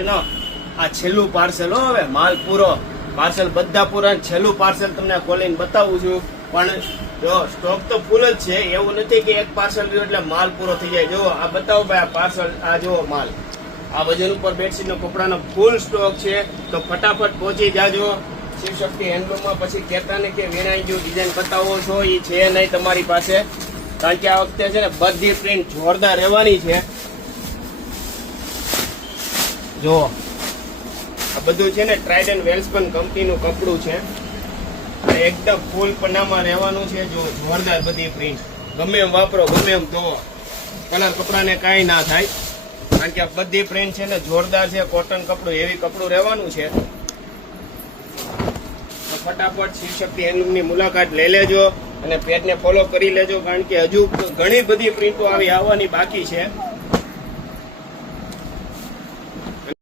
એનો આ છેલ્લું પાર્સલ હો, હવે માલ પૂરો, પાર્સલ બધા પૂરા, છેલ્લું પાર્સલ તમને ખોલીને બતાવું છું. પણ જો સ્ટોક તો ફૂલ જ છે, એવું નથી કે એક પાર્સલ રહ્યું એટલે માલ પૂરો થઈ જાય. જો આ બતાવો ભાઈ, આ પાર્સલ, આ જો માલ, આ વજન ઉપર બેડશીટ નો કપડાનો ફૂલ સ્ટોક છે. તો ફટાફટ પહોંચી જાજો શિવશક્તિ હેન્ડલૂમમાં. પછી કહેતા ને કે વિનાઈ જો ડિઝાઇન બતાવો છો, એ છે નહીં તમારી પાસે, કારણ કે આ વખતે છે ને બધી પ્રિન્ટ જોરદાર રહેવાની છે. જો આ બધું છે ને ટ્રાઇડન્ટ વેલ્સપન કંપનીનું કપડું છે, એકદમ ફૂલ પન્નામાં રહેવાનું છે. જો જોરદાર બધી પ્રિન્ટ, ગમે એમ વાપરો, ગમે એમ ધોવો, કલર કપડાને કાંઈ ના થાય, કારણ કે આ બધી પ્રિન્ટ છે ને જોરદાર છે. કોટન કપડું, એવી કપડું રહેવાનું છે. તો ફટાફટ શિવશક્તિ હેન્ડલૂમની મુલાકાત લઈ લેજો અને પેજને ફોલો કરી લેજો, કારણ કે હજુ ઘણી બધી પ્રિન્ટો આવી આવવાની બાકી છે.